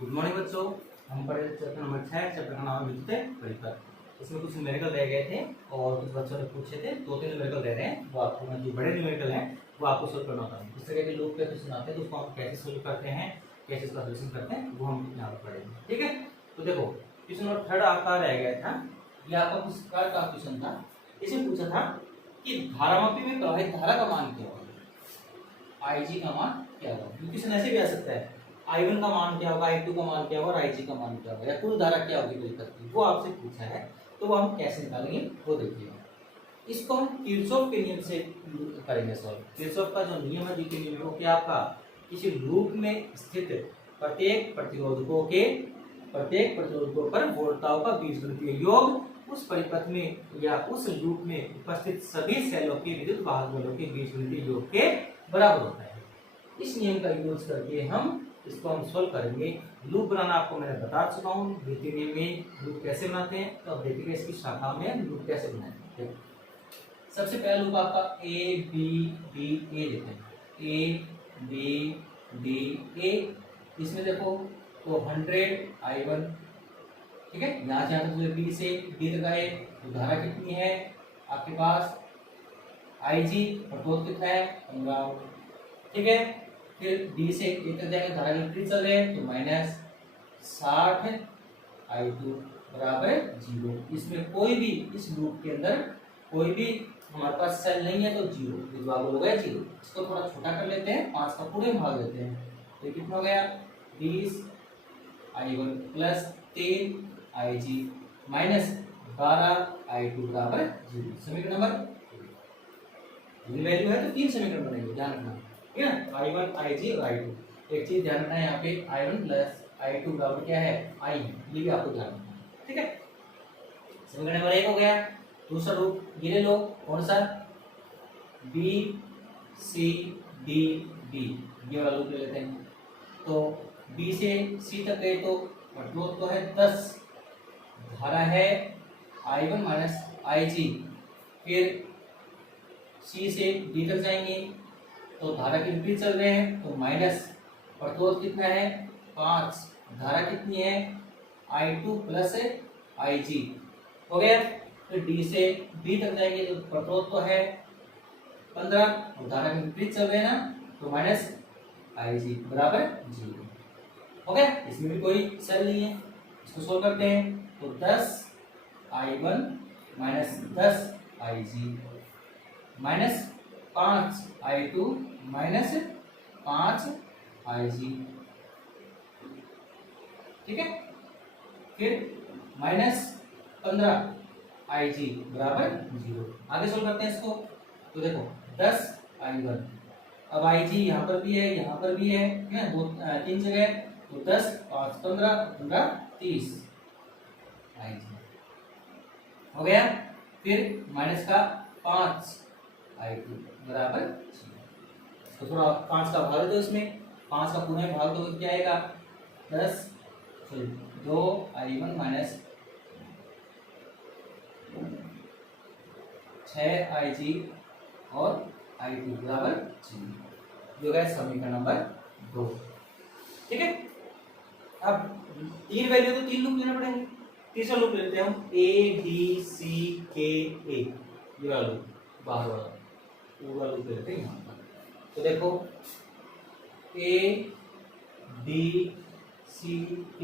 Good morning बच्चों। हम पढ़े चैप्टर नंबर 6, चैप्टर का नाम है विद्युत परिपथ। इसमें कुछ न्यूमेरिकल रह गए थे और कुछ बच्चों ने पूछे थे, 2-3 न्यूमेरिकल रह रहे हैं, वो आपको जो बड़े न्यूमेरिकल हैं वो आपको सोल्व करना होता है। इस तरह के लोग के क्वेश्चन आते हैं तो उसको हम कैसे सोल्व करते हैं, कैसे इसका सोल्यूशन करते हैं, वो हम यहाँ पर पढ़ेंगे। ठीक है, तो देखो क्वेश्चन नंबर 3 आपका रह गया था। ये आपका किस प्रकार का क्वेश्चन था? इसमें पूछा था कि धारामापी में प्रवाहित धारा का मान क्या होगा, IG का मान क्या होगा। क्वेश्चन ऐसे भी आ सकता है, I1 का मान क्या होगा, I2 का मान क्या होगा और IG का मान क्या होगा, या कुल धारा क्या होगी परिपथ की, वो आपसे पूछा है। तो वो हम कैसे निकालेंगे वो देखिएगा। इसको हम किरचॉफ के नियम से करेंगे सॉल्व। किरचॉफ का जो नियम है, द्वितीय नियम है, वो क्या आपका, किसी लूप में स्थित प्रत्येक प्रतिरोधकों पर वोल्टताओं का बीजगणितीय योग उस परिपथ में या उस लूप में उपस्थित सभी सेलों के विद्युत वाहक बलों के बीजगणितीय योग के बराबर होता है। इस नियम का यूज करके हम इसको हम सोल्व करेंगे। लूप बनाना आपको मैंने बता चुका हूँ, द्वितीय नियम में लूप कैसे बनाते हैं। तो अब देखिए इसकी शाखा में लूप कैसे बनाएंगे। सबसे पहला लूप आपका ए बी डी ए लेते हैं, ए बी डी ए। इसमें देखो तो 100 I1, ठीक है, यहाँ से यहाँ तक बी से डी तक आए तो धारा कितनी है आपके पास, IG प्रतिरोध कितना है 15, ठीक है। फिर डी से ए तक जाएंगे, धारा विपरीत चल रहे हैं तो -60 I2 बराबर 0। इसमें कोई भी, इस लूप के अंदर कोई भी हमारे पास सेल नहीं है तो 0, विद्युत हो गया 0। इसको थोड़ा छोटा कर लेते हैं, 5 का पूरे भाग देते हैं तो कितना हो गया 20 I1 plus 3 IG minus 12 I2 बराबर 0। समीकरण नंबर वैल्यू है तो 3 समीकरण बनेंगे, ध्यान रखना, ठीक है ना। I1 IG और I2, एक चीज ध्यान रखना है यहाँ पे, I1 प्लस I2 बराबर क्या है I, ये भी आपको ध्यान रखना है, ठीक है। समीकरण नंबर 1 हो गया। दूसरा रूप ये ले लो, कौन सा, B C D D, ये वाला रूप ले लेते हैं। तो B से C तक गए तो प्रतिरोध तो है 10, धारा है I1 माइनस IG। फिर C से D तक जाएंगे तो धारा के विपरीत चल रहे हैं तो माइनस, प्रतिरोध कितना है 5, धारा कितनी है I2 प्लस IG, हो गया। फिर D से B तक जाएंगे तो प्रतिरोध तो है 15 और धारा के विपरीत चल रहे हैं ना तो माइनस IG बराबर 0, हो गया। इसमें भी कोई सेल नहीं है, इसको सोल्व करते हैं तो 10 I1 minus 10 IG minus 5 I2 minus 5 IG, ठीक है। फिर माइनस 15 IG बराबर 0। आगे सोल्व करते हैं इसको तो देखो 10 I1, अब IG यहाँ पर भी है, यहाँ पर भी है, ठीक है, 3 जगह तो 10 5 15 15 30 IG, हो गया। फिर माइनस का 5 I2 बराबर 0। तो थोड़ा 5 का भाग दो, इसमें 5 का पूरा भाग दो क्या आएगा 2 I1 माइनस 6 IG और I2 बराबर 0, जो है समीकरण नंबर 2, ठीक है। अब 3 वैल्यू तो 3 लूप लेने पड़ेंगे। तीसरा लूप लेते हैं हम A B C K A, ये वाला लूप, बाहर वाला पूरा लूप लेते हैं यहाँ पर। तो देखो A B C K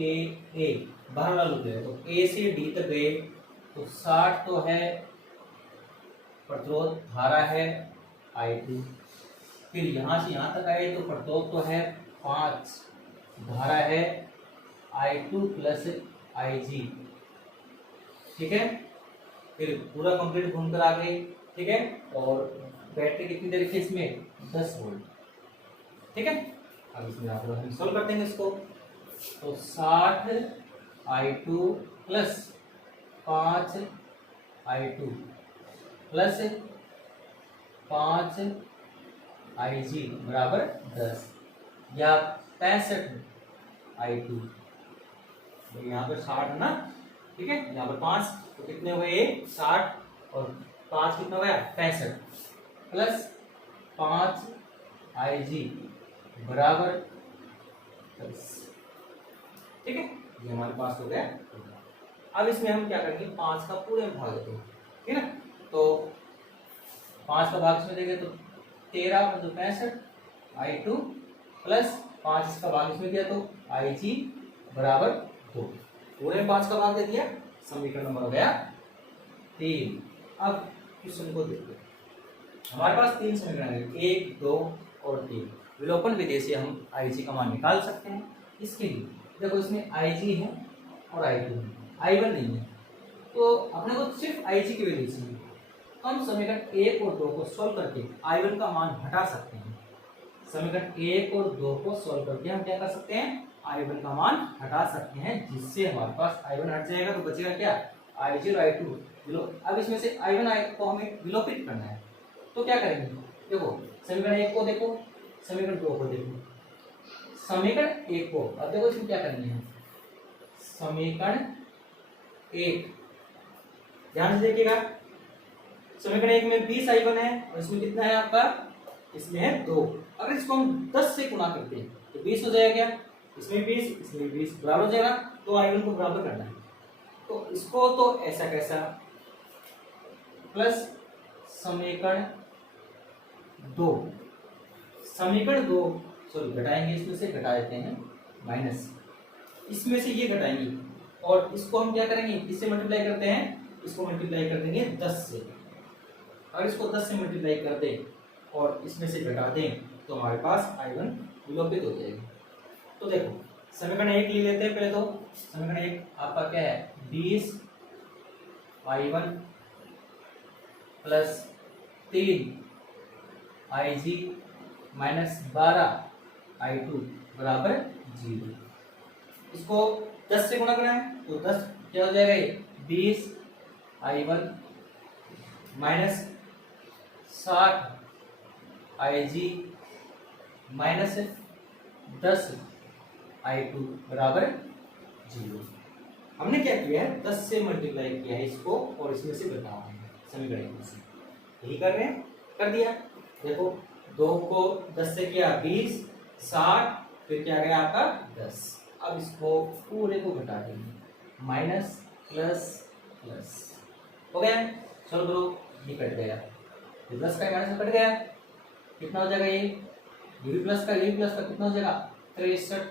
A, बाहर वाला लूप है तो A से D तक गए तो 60 तो है प्रतिरोध, धारा है I2। फिर यहाँ से यहाँ तक आए तो प्रतिरोध तो है 5, धारा है I2 प्लस IG, ठीक है। फिर पूरा कंप्लीट घूमकर आ गए, ठीक है। और बैटरी कितनी देर की इसमें 10 वोल्ट, ठीक है। अब इसमें हम सॉल्व करते हैं इसको तो 60 I2 plus 5 I2 plus 5 IG बराबर 10 या 65 I2, तो यहाँ पर 60 है ना, ठीक है। यहाँ पर 5 तो कितने हुए 60 और 5 कितना हो गया 65 प्लस 5 IG बराबर 10। ठीक है, ये हमारे पास हो गया। अब इसमें हम क्या करेंगे, 5 का पूरे में भाग देते हैं, ठीक है ना। तो 5 का भाग इसमें देंगे तो 13 × 65 I2 प्लस 5 इसका भाग इसमें दिया तो IG बराबर 2, पूरे में 5 का भाग दे दिया, समीकरण नंबर हो गया 3। अब क्वेश्चन को देखते, हमारे पास 3 समीकरण है, 1, 2 और 3। विलोपन विधि से हम IG का मान निकाल सकते हैं। इसके लिए देखो, इसमें IG है और I2 है, I1 नहीं है, तो अपने को सिर्फ IG की वैल्यू चाहिए। तो हम समीकरण 1 और 2 को सॉल्व करके I1 का मान हटा सकते हैं। समीकरण 1 और 2 को सॉल्व करके हम क्या कर सकते हैं, I1 का मान हटा सकते हैं, जिससे हमारे पास I1 हट जाएगा तो बचेगा क्या, I0 I2। अब इसमें से I1 को हमें विलोपित करना है, तो क्या करेंगे, देखो समीकरण 1 को देखो, समीकरण 2 को देखो। समीकरण 1 को अब देखो इसमें क्या करनी है, समीकरण 1 ध्यान से देखिएगा, समीकरण 1 में 20 I1 है और इसमें कितना है आपका, इसमें है 2। अगर इसको हम 10 से गुणा करते हैं तो 20 हो जाएगा क्या, इसमें 20 इसमें 20 बराबर हो जाएगा, तो I1 को बराबर करना है। तो इसको तो ऐसा कैसा, प्लस समीकरण 2, समीकरण 2 सॉरी घटाएंगे, इसमें से घटा देते हैं माइनस, इसमें से ये घटाएंगे और इसको हम क्या करेंगे, किससे मल्टीप्लाई करते हैं, इसको मल्टीप्लाई कर देंगे 10 से। अगर इसको 10 से मल्टीप्लाई कर दें और इसमें से घटा दें तो हमारे पास I1 विलोपित हो जाएगी। तो देखो समीकरण 1 ले लेते हैं पहले, तो समीकरण 1 आपका क्या है, 20 I1 plus 3 IG minus 12 I2 बराबर 0। इसको 10 से गुणा करना है तो 10 क्या हो जाएगा, ये 20 I1 minus 60 IG minus 10 I2 बराबर 0। हमने क्या किया है, 10 से मल्टीप्लाई किया है इसको और इसमें से घटाया है समीकरण में से, यही कर रहे हैं, कर दिया। देखो 2 को 10 से किया 20, 60, फिर क्या गया आपका 10। अब इसको पूरे को घटा देंगे, माइनस प्लस प्लस हो गया, चलो करो, ये कट गया, ये प्लस का माइनस कट गया, कितना हो जाएगा, ये भी प्लस का कितना हो जाएगा 63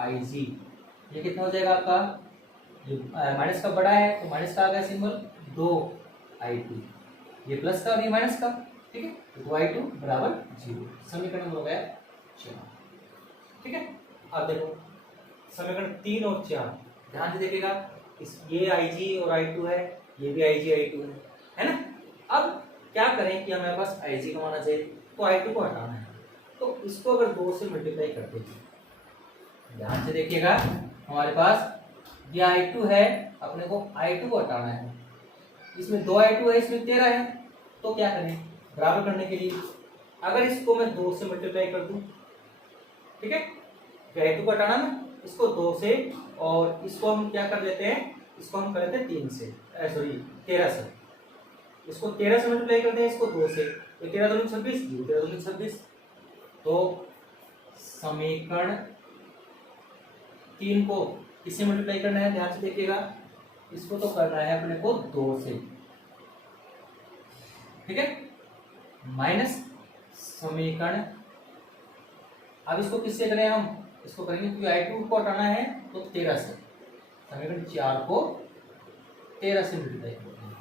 IG। ये कितना हो जाएगा आपका, माइनस का बड़ा है तो माइनस का आ गया सिंबल 2 I2, ये प्लस का और ये माइनस का, ठीक है, तो 2 I2 बराबर 0। समीकरण हो गया 4, ठीक है। अब देखो समीकरण 3 और 4 ध्यान से देखिएगा, इस ये IG और I2 है, ये भी IG I2 है ना। अब क्या करें कि हमारे पास IG का माना चाहिए तो I2 को हटाना है, तो इसको अगर 2 से मल्टीप्लाई करते हैं, ध्यान से देखिएगा, हमारे पास ये I2 है, अपने को I2 को हटाना है, इसमें 2 I2 है, इसमें 13 है, तो क्या करें, बराबर करने के लिए अगर इसको मैं 2 से मल्टीप्लाई कर दूं, ठीक है, I2 को हटाना ना, इसको 2 से, और इसको हम क्या कर देते हैं, इसको हम कर देते हैं 3 से, सॉरी 13 से, इसको 13 से मल्टीप्लाई करते हैं, इसको 2 से, तो 13 दूनी 26, 13 दूनी 26, तो समीकरण 3 को किससे मल्टीप्लाई करना है, ध्यान से देखिएगा, इसको तो करना है अपने को 2 से, ठीक है, माइनस समीकरण, अब इसको किससे करें, हम इसको करेंगे क्योंकि I2 को हटाना है तो 13 से, समीकरण 4 को 13 से मल्टीप्लाई करते हैं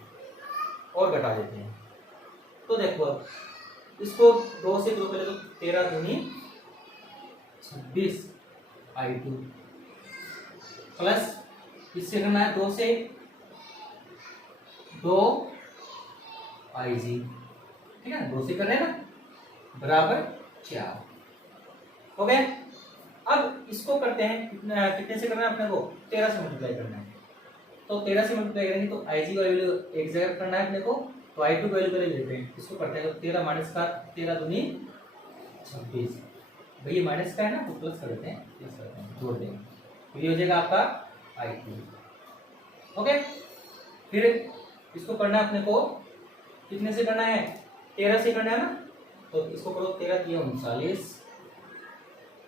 और घटा देते हैं। तो देखो अब इसको 2 से करो पहले, तो 13 दूनी 26 I2 प्लस किससे करना है, 2 से 2 IG, ठीक है, 2 से कर रहे हैं ना, बराबर 4 हो गए। अब इसको करते हैं कितने से करना है, अपने को 13 से मल्टीप्लाई करना है, तो 13 से मल्टीप्लाई करेंगे तो IG का वैल्यू एक जगह करना है अपने को, तो I2 का वैल्यू पहले लेते हैं, इसको करते हैं, तो 13 माइनस का 13 दूनी 26, भैया माइनस का है ना, तो प्लस कर देते हैं, प्लस करते हैं, जोड़ देंगे, तो ये हो जाएगा आपका I2। ओके, फिर इसको करना है अपने को कितने से करना है, 13 से करना है ना, तो इसको करो, 13 3 39,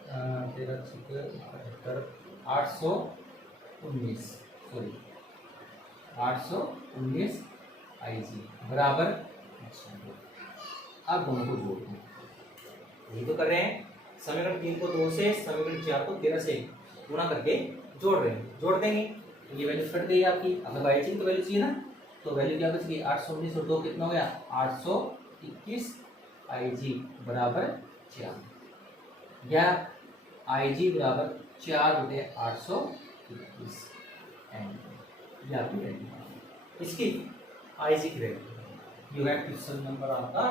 13 78, 819 सॉरी 819 IG बराबर। अब दोनों को जोड़ते हैं, यही तो कर रहे हैं। समीकरण 3 को 2 से, समीकरण 4 को 13 से गुणा करके जोड़ रहे हैं। जोड़ देंगे ये वैल्यू कट गई आपकी। अब IG की तो वैल्यू चाहिए ना, तो वैल्यू क्या बच गई 819 और 2 कितना हो गया 821 IG बराबर 4 या IG बराबर 4/821 ये आपकी वैल्यू इसकी IG की वैल्यू। ये है क्वेश्चन नंबर आपका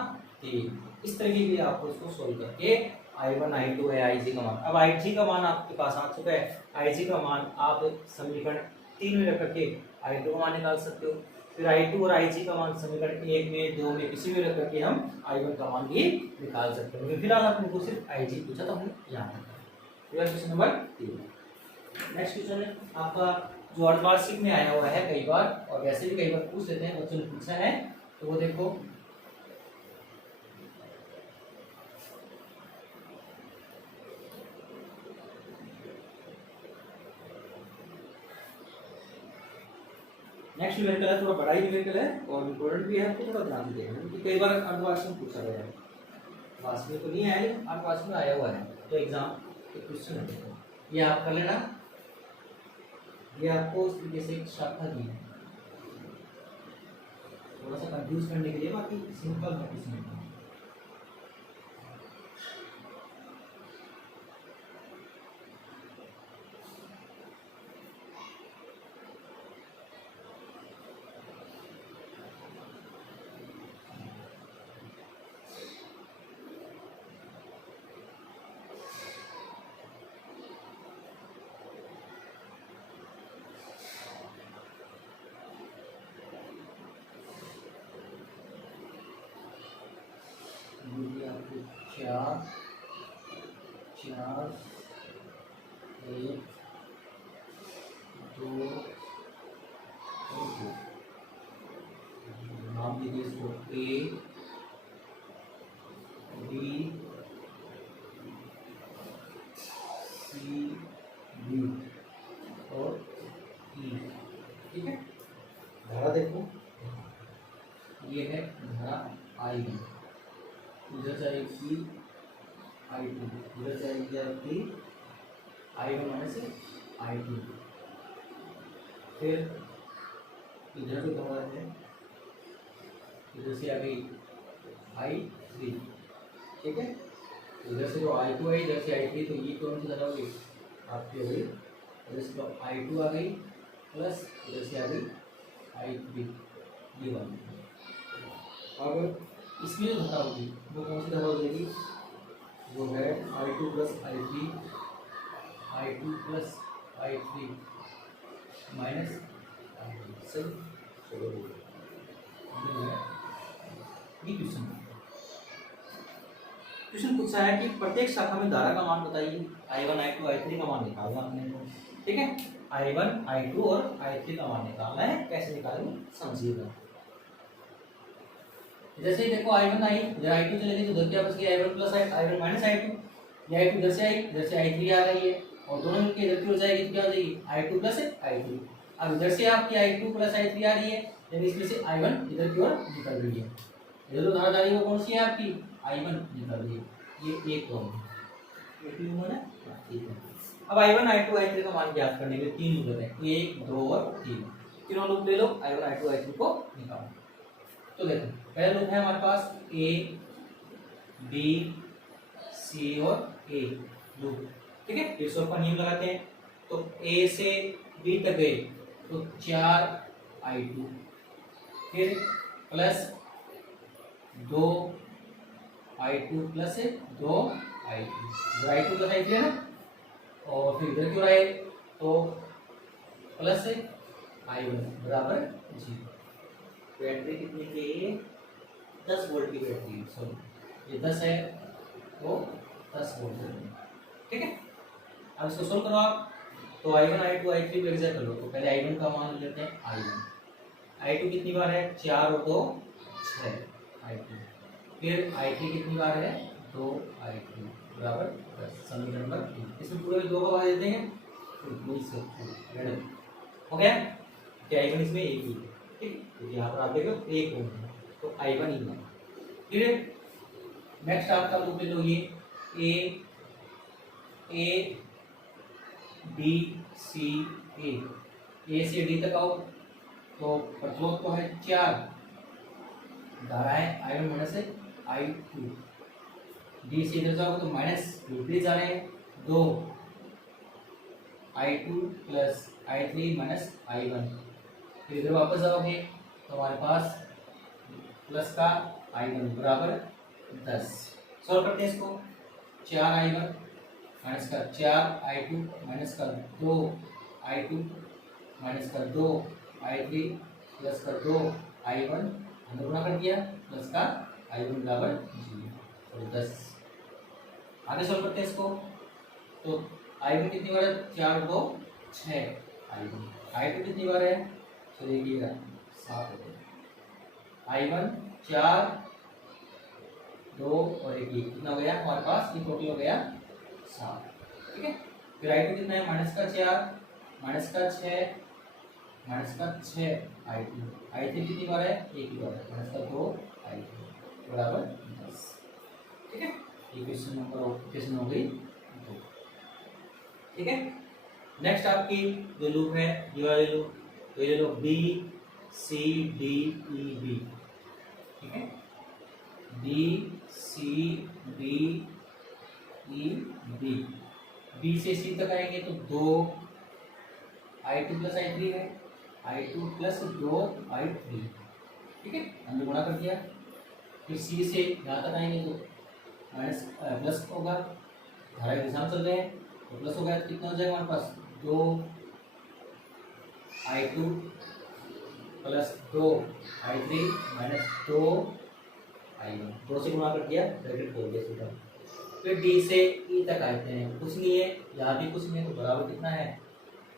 3। इस तरीके के आपको इसको सोल्व करके I1 I2 है IG का मान। अब IG का मान आपके पास आ चुका है। IG का मान आप समीकरण 3 में रख करके I2 का मान निकाल सकते हो। फिर I2 और IG का मान समीकरण 1 में 2 में किसी में रख करके हम I1 का मान भी निकाल सकते हैं। लेकिन फिलहाल आपने को सिर्फ IG पूछा तो हमने यहाँ रखा। Question number 3। नेक्स्ट क्वेश्चन है आपका जो अर्धवार्षिक में आया हुआ है कई बार, और वैसे भी कई बार पूछ लेते हैं, बच्चों ने पूछा है तो वो देखो। नेक्स्ट न्यूमेरिकल है, थोड़ा बड़ा ही न्यूमेरिकल है और इम्पोर्टेंट भी है, तो थोड़ा ध्यान देना क्योंकि कई बार अर्धवार्षिक में पूछा गया है। वार्षिक में तो नहीं आया लेकिन अर्धवार्षिक में आया हुआ है, तो एग्जाम के क्वेश्चन है। ये आप कर लेना। ये आपको इस तरीके से एक शाखा दी है, थोड़ा सा कंफ्यूज करने के लिए, बाकी सिंपल है इसमें। चार 4 1 2 नाम दीजिए इसको A B C D और E। ठीक है, धारा देखो ये है धारा I1, इधर जाएगी I2, इधर जाएगी आपकी I1 माइनस I2। फिर इधर जो धारा है इधर से आ गई I3। ठीक है, इधर से जो I2 है इधर से I3, तो ये कौन सी धारा होगी आपकी हो गई, इधर से तो I2 आ गई प्लस इधर से आ गई I3 ये वाली। अब इसमें जो धारा होगी वो कौन सी धारा हो जाएगी, वो है I2 प्लस I3 माइनस सही। चलो ये क्वेश्चन पूछा है कि प्रत्येक शाखा में धारा का मान बताइए। I1 I2 I3 का मान निकालना हमने को। ठीक है, I1 I2 और I3 का मान निकालना है। कैसे निकालेंगे समझिएगा। जैसे ही देखो I1 आई, इधर I2 चले गई तो उधर क्या बच गया I1 plus I1 minus I2। ये I2 इधर से आई, इधर से I3 आ रही है और दोनों मिलकर इधर की हो जाएगी तो क्या हो जाएगी I2 प्लस I3। अब इधर से आपकी I2 प्लस I3 आ रही है, यानी इसमें से I1 इधर की ओर निकल रही है। इधर जो धारा जा रही है वो कौन सी है आपकी I1 निकल रही है। ये एक तो है, ठीक है। अब I1 I2 I3 का मान ज्ञात करने के लिए 3 लूप हैं, 1 2 और 3। तीनों लूप ले लो, I1 I2 I3 को निकालो। तो देखो पहला लूप है हमारे पास A B C और A लूप। ठीक है, किरचॉफ का नियम लगाते हैं। तो A से B तक गए तो 4 I2, फिर plus 2 I2 plus 2 I3, I2 plus I3 है ना, और फिर इधर क्यों आए तो प्लस I1 बराबर 0। बैटरी कितनी की 10 वोल्ट की बैटरी, सॉरी ये 10 है वो 10 वोल्ट है। ठीक है, अब इसको सोल्व करो आप। तो I1 I2 I3 को एग्जैक्ट कर लो। तो पहले I1 का मान लेते हैं I2 कितनी बार है 4 और 2 6 I2। फिर I3 कितनी बार है 2 I3 बराबर 10। समीकरण नंबर 3। इसमें पूरे 2 का भाग देते हैं हो गया क्या I1 इसमें एक ही है, ठीक। तो यहाँ पर आप देखो एक ओम है तो I1 ही है, ठीक है। नेक्स्ट आपका लूप ले लो ये ए बी सी ए से डी तक आओ तो प्रतिरोध तो है 4, धारा है I1 माइनस है I2, डी से इधर जाओगे तो माइनस विपरीत जा रहे हैं 2 I2 plus I3 minus I1, फिर इधर वापस जाओगे तो हमारे पास प्लस का I1 बराबर 10। सॉल्व करते हैं इसको, 4I1 माइनस का 4I2 माइनस का 2I2 माइनस का 2I3 प्लस का 2I1 हमने गुणा कर दिया प्लस का I1 बराबर 0 और 10। आगे सॉल्व करते हैं इसको, तो I1 कितनी बार है, 4 2 6 I1, I2 कितनी बार है, तो देखिएगा 7 होते हैं। I1 4 2 और 1 कितना हो गया हमारे पास, ये टोटल हो गया 7, ठीक है। फिर I2 कितना है, माइनस का 4 माइनस का 6 माइनस का 6 I2, I3 कितनी बार है, एक ही बार है, माइनस का 2 I2 बराबर 10, ठीक है। ये क्वेश्चन हो गई 2, ठीक है। नेक्स्ट आपकी जो लूप है ये वाले लूप, तो ये loop B C D E B, ठीक है, B C D E B, B से सी तक आएंगे तो 2 I2 प्लस I3 है, I2 प्लस 2 I3, ठीक है, हमने गुणा कर दिया। फिर सी से यहाँ तक आएंगे तो माइनस प्लस होगा, धारा की दिशा में चल रहे हैं तो प्लस हो गया, तो कितना हो जाएगा हमारे पास 2 I2 plus 2 I3 minus 2 I1, 2 से गुणा कर दिया, ब्रैकेट खोल दिया सीधा। फिर डी से ई तक आते हैं, कुछ नहीं है, यहाँ भी कुछ नहीं है, तो बराबर कितना है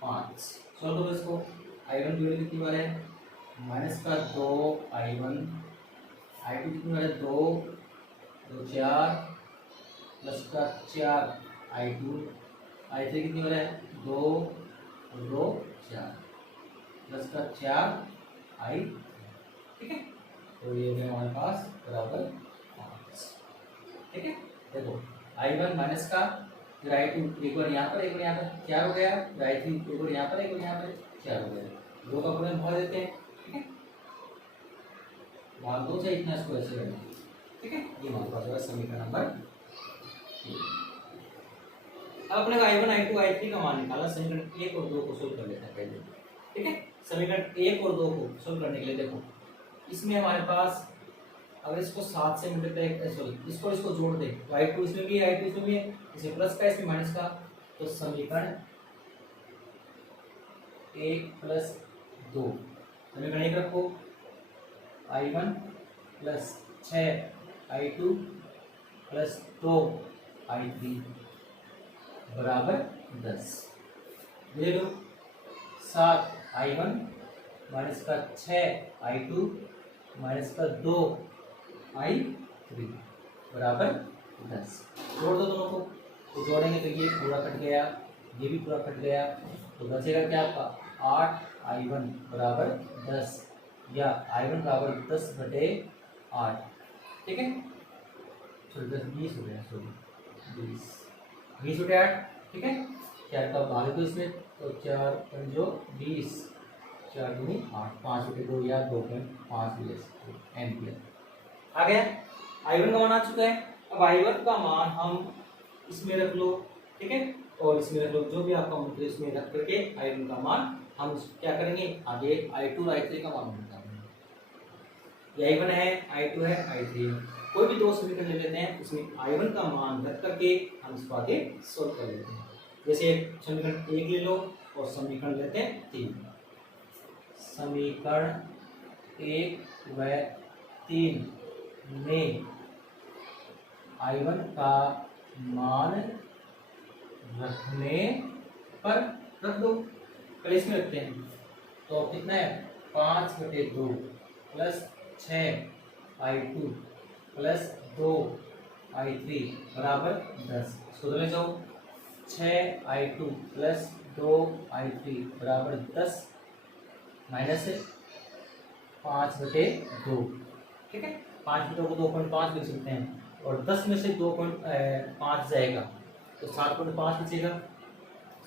5। सॉल्व करो इसको, I1 की वैल्यू कितनी बार है, माइनस का 2 I1, I2 कितनी बार है 2 2 4 प्लस का 4 I2, I3 कितनी बार है 2 2 4 प्लस का 4 I, ठीक है। तो ये है हमारे पास बराबर 5, ठीक है। देखो I1 माइनस का, फिर I2 एक बार यहाँ पर एक बार यहाँ पर 4 हो गया, फिर I3 एक बार यहाँ पर एक बार यहाँ पर 4 हो गया, 2 का गुणन भर देते हैं, ठीक है, भाग 2 से इतना इसको ऐसे करना, ठीक है। ये हमारे पास होगा समीकरण नंबर 3। अब अपने को I1 I2 I3 का मान निकाला, समीकरण 1 और 2 को सोल्व कर लेते हैं पहले, ठीक है। समीकरण 1 और 2 को सोल्व करने के लिए देखो इसमें हमारे पास अगर इसको 7 से मल्टीप्लाई, सॉरी इसको जोड़ दे तो I2 इसमें भी है, I2 इसमें भी है, इसमें प्लस का इसमें माइनस का, तो समीकरण 1 प्लस 2, समीकरण 1 रखो, I1 plus 6 I2 plus 2 I3 बराबर 10। ले लो 7 I1 माइनस का 6 I2 माइनस का 2 I3 बराबर 10। जोड़ दो दोनों को, तो जोड़ेंगे तो ये पूरा कट गया, ये भी पूरा कट गया, तो बचेगा क्या आपका 8 I1 बराबर 10, या I1 बराबर 10 बटे 8, ठीक है। सॉरी 10 20 हो गया, सॉरी 20 बटे 8, ठीक है। 4 का भाग दो इसमें, तो 4 पंजो 20, 4 दूनी 8, 5 बटे 2 या 2.5 एम्पियर आ गया। I1 का मान आ चुका है। अब I1 का मान हम इसमें रख लो, ठीक है, और इसमें रख लो, जो भी आपका मूल्य इसमें रख करके I1 का मान हम क्या करेंगे, आगे I2 और I3 का मान निकालेंगे। ये I1 है, I2 है, I3 है, कोई भी दो समीकरण ले लेते हैं, उसमें I1 का मान रख करके हम इसको आगे सोल्व कर लेते हैं। जैसे समीकरण 1 ले लो और समीकरण लेते हैं 3, समीकरण 1 व 3 में I1 का मान रखने पर रख दो, पहले इसमें रखते हैं, तो कितना है 5 बटे 2 प्लस 6 I2 प्लस 2 I3 बराबर 10। इसको ले जाओ, 6 I2 प्लस 2i3 बराबर 10 माइनस 5/2। ठीक है, 5/2 को 2.5 लिख सकते हैं और 10 में से 2.5 जाएगा तो 7.5 बचेगा,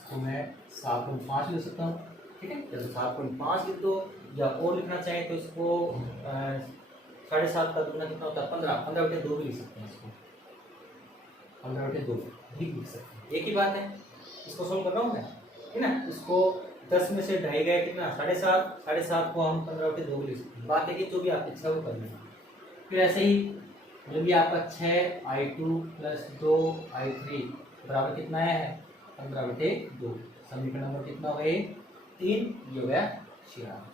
तो मैं 7.5 लिख सकता हूँ। ठीक है, जैसे 7.5 लिख दो, या और लिखना चाहें तो इसको 7.5 का दुगना कितना होता है 15/2 भी लिख सकते हैं, इसको 15/2 भी लिख सकते हैं, एक ही बात है। इसको सोल्व कर रहा हूँ मैं, है ना। इसको 10 में से 2.5 गया कितना 7.5, 7.5 को हम 15/2 लिख सकते हैं। बात है कि जो भी आपकी इच्छा वो कर लेना। फिर ऐसे ही जब भी आपका 6i2 + 2i3 बराबर कितना है 15/2, समीकरण नंबर कितना हो गया 3, ये हो गया 4।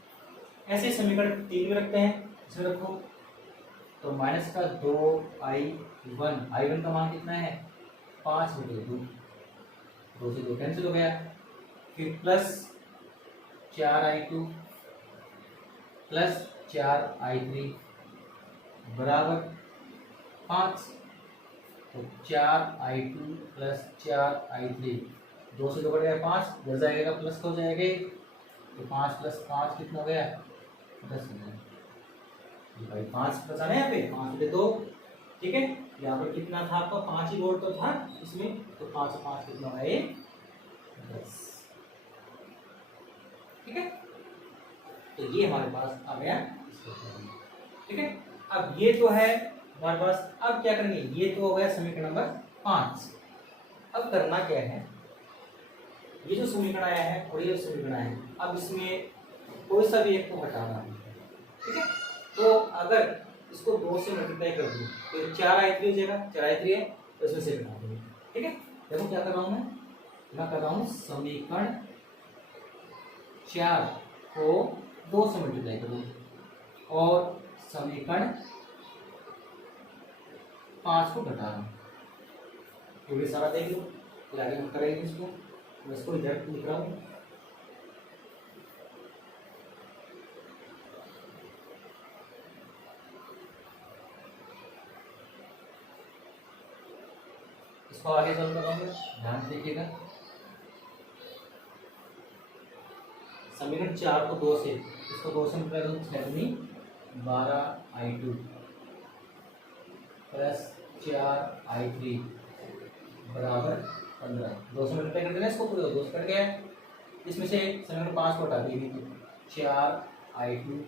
ऐसे समीकरण 3 में रखते हैं, इसमें रखो तो माइनस का 2i1 का मान कितना है 5/2, 2 से 2 कैंसिल हो गया। फिर प्लस 4i2 + 4i3 बराबर 5, तो 4i2 + 4i3, 2 से 2 कट गया 5, 10 जाएगा प्लस हो जाएगा, तो 5 + 5 कितना हो गया 10 हो गया। भाई 5 प्लस आना है यहाँ पे 5/2। ठीक है, यहाँ पर कितना था आपका 5 ही वोल्ट तो था इसमें, तो 5 से 5 कितना होगा 10। ठीक है, तो ये हमारे पास आ गया। ठीक है, अब ये तो है हमारे पास। अब क्या करेंगे, ये तो हो गया समीकरण नंबर 5। अब करना क्या है, ये जो समीकरण आया है और ये समीकरण आया है, अब इसमें कोई सा भी एक को हटाना है। ठीक है, तो अगर इसको 2 से मल्टीप्लाई कर दूं तो 4i3 हो जाएगा, 4i3 है तो इसमें से घटा दूंगा। ठीक है, देखो क्या कर रहा हूं मैं कर रहा हूं समीकरण 4 को 2 से मल्टीप्लाई करूँ और समीकरण 5 को घटा रहा हूँ, क्योंकि सारा देख लो, फिर आगे हम करेंगे इसको। मैं इसको इधर लिख रहा हूँ, इसको आगे सॉल्व कर रहा हूँ, ध्यान से देखिएगा। समीकरण 4 को 2 से, इसको 2 से मल्टीप्लाई करूँ 12i2 + 4i3 बराबर 15। 2 से मल्टीप्लाई कर देना इसको, पूरे 2 से कट गया। इसमें से समीकरण 5 को हटा दीजिए, तो 4i2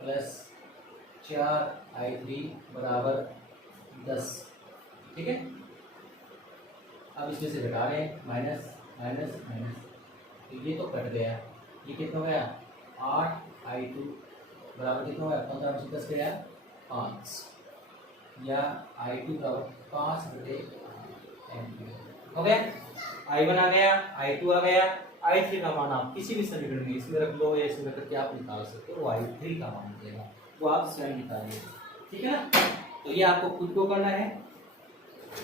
+ 4i3 बराबर 10। ठीक है, अब इसमें से घटा रहे हैं, माइनस माइनस माइनस, तो ये तो कट गया। ये कितना हो गया 8i2 बराबर कितना हो गया 15 में से 10 गया 5, या i2 बराबर 5/8 हो गया। i1 आ गया, i2 आ गया, i3 का मान आप किसी भी समीकरण में इसमें रख लो या इसमें रख के आप निकाल सकते हो, वो i3 का मान देगा, वो आप स्वयं निकालिए। ठीक है ना, तो ये आपको खुद को करना है,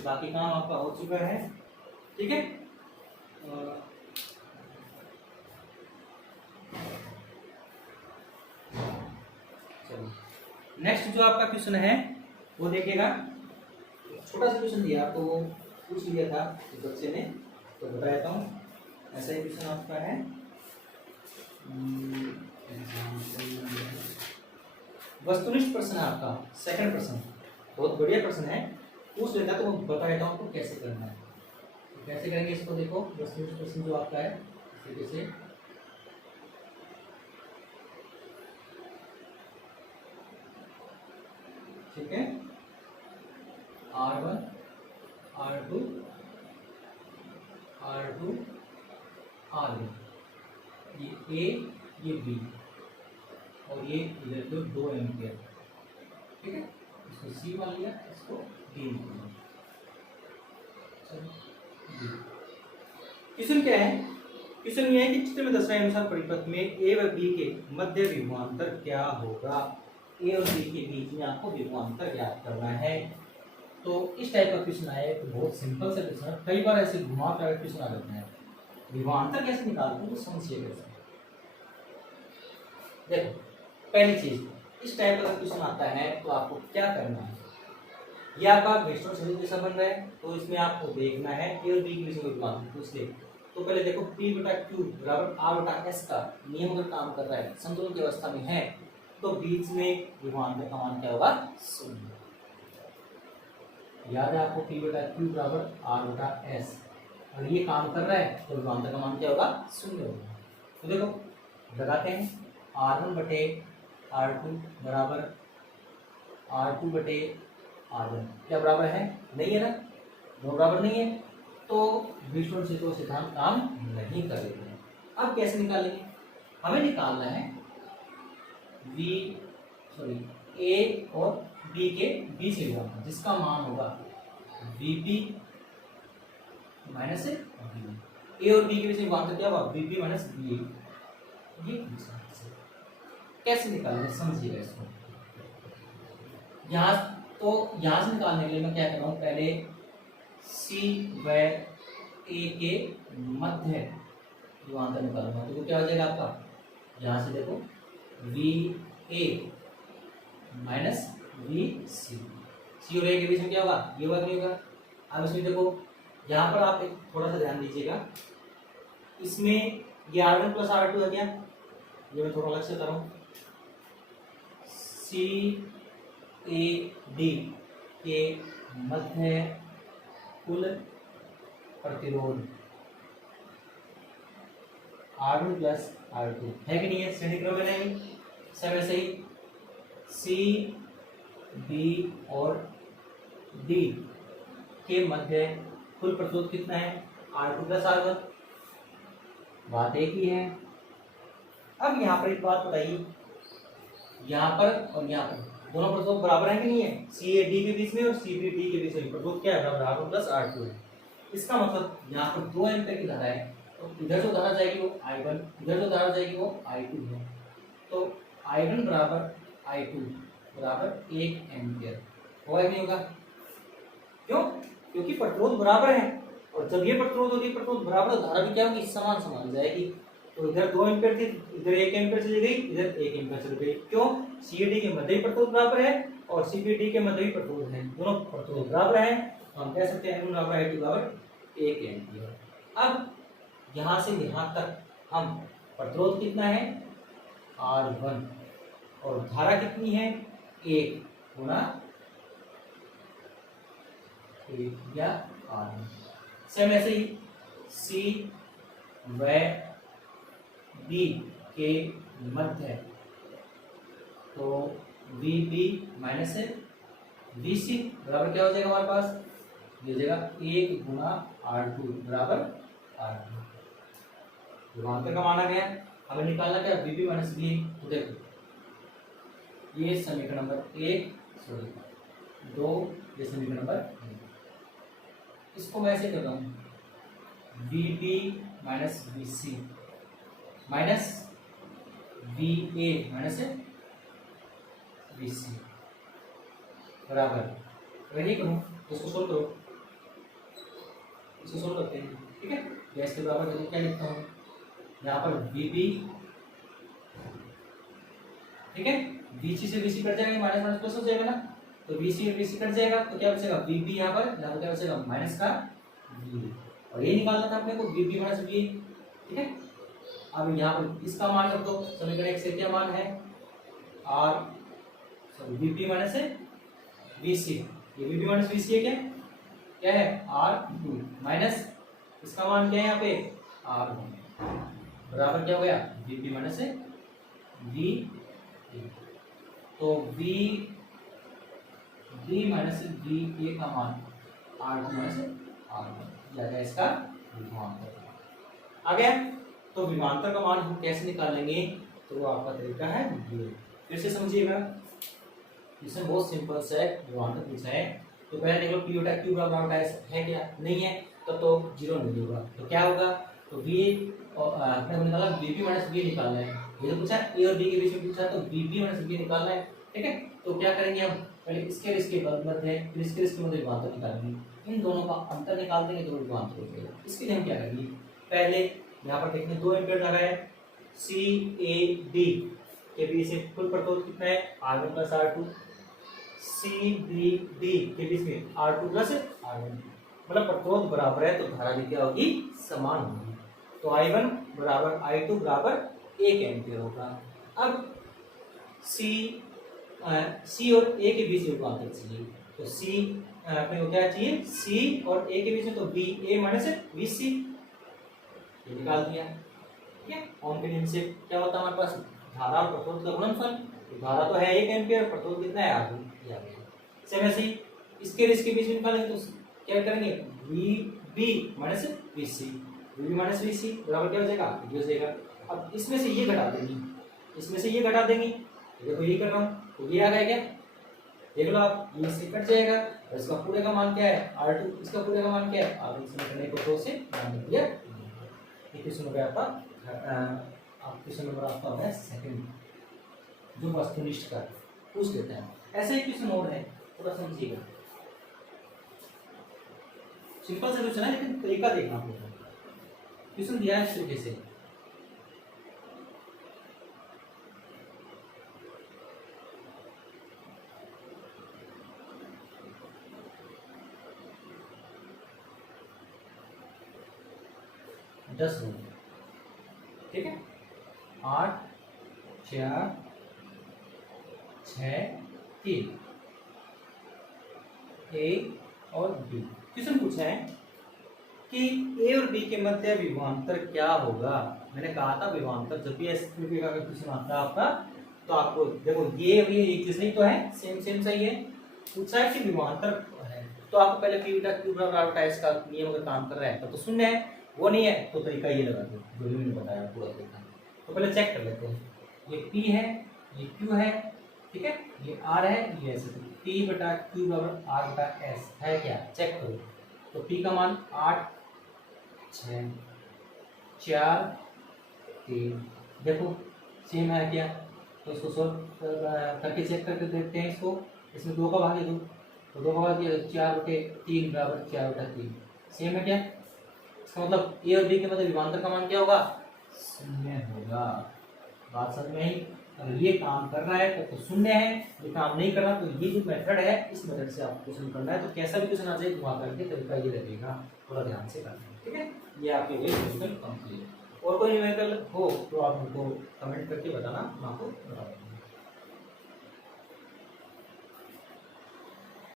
बाकी काम आपका हो चुका है। ठीक है, चलो नेक्स्ट जो आपका क्वेश्चन है वो देखिएगा। छोटा सा क्वेश्चन दिया आपको, वो पूछ लिया था इस बच्चे ने, तो बता देता हूँ। ऐसा ही क्वेश्चन आपका है, वस्तुनिष्ठ प्रश्न है आपका, सेकंड प्रश्न, बहुत बढ़िया प्रश्न है, पूछ लेता है तो मैं बता देता हूँ आपको कैसे करना है। तो कैसे करेंगे इसको, देखो वस्तुनिष्ठ प्रश्न जो आपका है इस तरीके से, ठीक है, R1 R2 R2 R1, ये A ये B और ये इधर जो 2 एम्पियर। ठीक है, इसको C मान लिया, इसको D मान लिया। क्वेश्चन क्या है, क्वेश्चन ये है कि चित्र में दर्शाए अनुसार परिपथ में A व B के मध्य विभवांतर क्या होगा। ए और बी के बीच में आपको विभवांतर ज्ञात करना है। तो इस टाइप का क्वेश्चन आया तो बहुत सिंपल सा क्वेश्चन है, कई बार ऐसे घुमा कर क्वेश्चन आ जाते हैं। विभवांतर कैसे निकालते हैं तो समझिए कैसे। देखो पहली चीज, इस टाइप का क्वेश्चन आता है तो आपको क्या करना है, यह आपका वेस्टर्न सदिश जैसा बन रहा है तो इसमें आपको देखना है ए और बी के बीच में विभवांतर पूछ ले तो पहले देखो P बटा Q बराबर R बटा S का नियम अगर काम कर रहा है, संतुलन की अवस्था में है, तो बीच में विभवांतर का मान क्या होगा? शून्य। याद है आपको P बटा Q बराबर R बटा S, अगर ये काम कर रहा है तो विभवांतर का मान क्या होगा? शून्य होगा। तो देखो लगाते हैं, R1 बटे R2 बराबर R2 बटे R1, क्या बराबर है? नहीं है ना, दो बराबर नहीं है, तो विष्णु क्षेत्र सिद्धांत काम नहीं करेगा। अब कैसे निकालेंगे? हमें निकालना है A और B के बीच विभवांतर, जिसका मान होगा VP माइनस A और B के बीच विभवांतर क्या होगा? VP minus VA। ये कैसे निकालेंगे समझिएगा इसको। यहाँ से निकालने के लिए मैं क्या कर रहा हूँ, पहले C व A के मध्य विभवांतर निकालूंगा, तो क्या हो जाएगा आपका? यहाँ से देखो VA माइनस VC, C और A के बीच में क्या होगा? ये बात नहीं होगा। अब इसमें देखो, यहाँ पर आप एक थोड़ा सा ध्यान दीजिएगा, इसमें ये R1 प्लस R2 है क्या? ये मैं थोड़ा अलग से कर रहा हूँ। CAD के मध्य कुल प्रतिरोध R1 प्लस R2 है कि नहीं है? श्रेणी क्रम में नहीं, सब ऐसे ही। C, B और D के मध्य कुल प्रतिरोध कितना है? R2 प्लस R1, बात एक ही है। अब यहाँ पर एक बात बताइए, यहाँ पर और यहाँ पर दोनों प्रतिरोध बराबर है कि नहीं है? CAD के बीच में और CBD के बीच में प्रतिरोध क्या है? बराबर R1 प्लस R2 है। इसका मतलब यहाँ पर 2 एम्पीयर की धारा है, तो इधर जो धारा जाएगी वो I1, इधर जो धारा जाएगी वो I2 है। तो I1 बराबर I2 बराबर 1 एम्पीयर होगा कि नहीं होगा? क्यों? क्योंकि प्रतिरोध बराबर है, और जब ये प्रतिरोध और ये प्रतिरोध बराबर, तो धारा भी क्या होगी? समान समान जाएगी। तो इधर 2 एम्पीयर थी, इधर 1 एम्पीयर चली गई, इधर 1 एम्पीयर चली गई। क्यों? CAD के मध्य प्रतिरोध बराबर है और CBD के मध्य प्रतिरोध है, दोनों प्रतिरोध बराबर है, तो हम कह सकते हैं I1 बराबर I2 बराबर 1 एम्पीयर। अब यहाँ से यहाँ तक हम प्रतिरोध कितना है? R1, और धारा कितनी है? 1 गुना 1 या R1। सेम ऐसे ही C व B के मध्य, तो VB माइनस VC बराबर क्या हो जाएगा हमारे पास? ये हो जाएगा 1 गुना R2 बराबर R2। विभवांतर का मान आ गया, हमें निकालना क्या? VB minus VA। तो देखो ये समीकरण नंबर 2, ये समीकरण नंबर 1। इसको मैं ऐसे कर रहा हूँ, VB minus VC minus VA minus VC बराबर, अगर ये करूँ तो इसको सोल्व करो, इसको सोल्व करते हैं, ठीक है? गैस के बराबर तो क्या लिखता हूँ यहाँ पर VB, ठीक है? VC से VC कट जाएगा, माइनस माइनस प्लस हो जाएगा ना, तो VC और VC कट जाएगा, तो क्या बचेगा? VB यहाँ पर क्या बचेगा? माइनस का VA, और ये निकालना था अपने को VB माइनस VA, ठीक है? अब यहाँ पर इसका मान रख दो, समीकरण 1 से क्या मान है? VP माइनस VC, ये VP माइनस VC है, क्या है? R2 माइनस इसका मान क्या है यहाँ पे? R1 बराबर क्या हो गया? VP minus VA। तो VB माइनस VA का मान R2 माइनस R1 या इसका विभवांतर आ गया। तो विभवांतर का मान हम कैसे निकालेंगे? तो वो आपका तरीका है ये, फिर से समझिएगा, इसमें बहुत सिंपल से विभवांतर पूछा है। तो पहले देख लो P बटा Q बराबर है क्या? नहीं है, तो 0 नहीं होगा, तो क्या होगा? तो V और अपने को निकाला VP माइनस V निकालना है, ये तो पूछा A और B के बीच में पूछा, तो VP माइनस V निकालना है, ठीक है? तो क्या करेंगे हम? पहले इसके और इसके मध्य है, फिर इसके और इसके मध्य विभवांतर निकालेंगे, इन दोनों का अंतर निकाल देंगे तो विभवांतर हो जाएगा। इसके लिए हम क्या करेंगे? पहले यहाँ पर देखने 2 एम्पीयर लगा है, CAD के बीच से कुल प्रतिरोध कितना है? R1 प्लस R2, CBD के बीच में R2 प्लस R1, मतलब प्रतिरोध बराबर है, तो धारा भी क्या होगी? समान होगी। तो I1 बराबर I2 बराबर 1 एम्पियर होगा। अब C और A के बीच विभवांतर चाहिए, तो C अपने को क्या चाहिए, C और A के बीच में, तो VA माइनस VC, ये निकाल दिया। ठीक है, ओम के नियम से क्या होता है हमारे पास, धारा और प्रतिरोध का गुणनफल। धारा तो है 1 एम्पियर, प्रतिरोध कितना है, R2 आ गया। सेम ऐसे ही इसके और इसके बीच में निकालेंगे तो क्या करेंगे, VB minus VC, VB minus VC बराबर क्या हो जाएगा, ये हो जाएगा। अब इसमें से ये घटा देंगे, इसमें से ये घटा देंगे, देखो ये कर रहा हूँ, तो ये आ गया क्या, देख लो आप, ये इससे कट जाएगा और इसका पूरे का मान क्या है R2, इसका पूरे का मान क्या है, आप इसमें करने को 2 से मान दिया। ये क्वेश्चन हो गया आपका, आप क्वेश्चन नंबर आपका है सेकंड, जो वस्तुनिष्ठ का पूछ देते हैं। ऐसे ही क्वेश्चन और है, थोड़ा समझिएगा, सिंपल से क्वेश्चन है लेकिन तरीका देखना आपको। क्वेश्चन दिया है इस तरीके से, दस हो, ठीक है, 8 4 6 3, ए और बी। क्वेश्चन पूछा है कि ए और बी के मध्य विभवांतर क्या होगा। मैंने कहा था विभवांतर जब भी इस तरीके का क्वेश्चन आता है आपका, तो आपको देखो ये और ये एक जैसे ही तो है, सेम सेम सही है। पूछा है कि विभवांतर है, तो आपको पहले पी बीटा क्यू बराबर आर टाइस का नियम अगर काम कर रहा है तो शून्य है, वो नहीं है तो तरीका ये लगा दो जो भी मैंने बताया पूरा तरीका। तो पहले चेक कर लेते हैं, ये P है, ये Q है, ठीक है, ये R है, ये ऐसे, तो P बटा Q बराबर R बटा S है क्या, चेक करो। तो P का मान 8 6 4 3, देखो सेम है क्या, तो इसको सोल्व करके चेक करके देखते हैं इसको। इसमें 2 का भाग दो, तो 2 का भाग 4/3 बराबर 4/3, सेम है क्या। इसका मतलब ए और बी के मध्य विभवांतर का मान क्या होगा, 0 होगा। बात समझ में आई। अगर ये काम कर रहा है तो शून्य है, ये काम नहीं कर रहा तो ये जो मेथड है इस मेथड से आपको क्वेश्चन करना है। तो कैसा भी क्वेश्चन आ जाए घुमा करके तरीका ये लगेगा, थोड़ा ध्यान से करना है, ठीक है। ये आपके लिए क्वेश्चन कंप्लीट। और कोई न्यूमेरिकल हो तो आप हमको कमेंट करके बताना, मैं आपको बता दूंगा।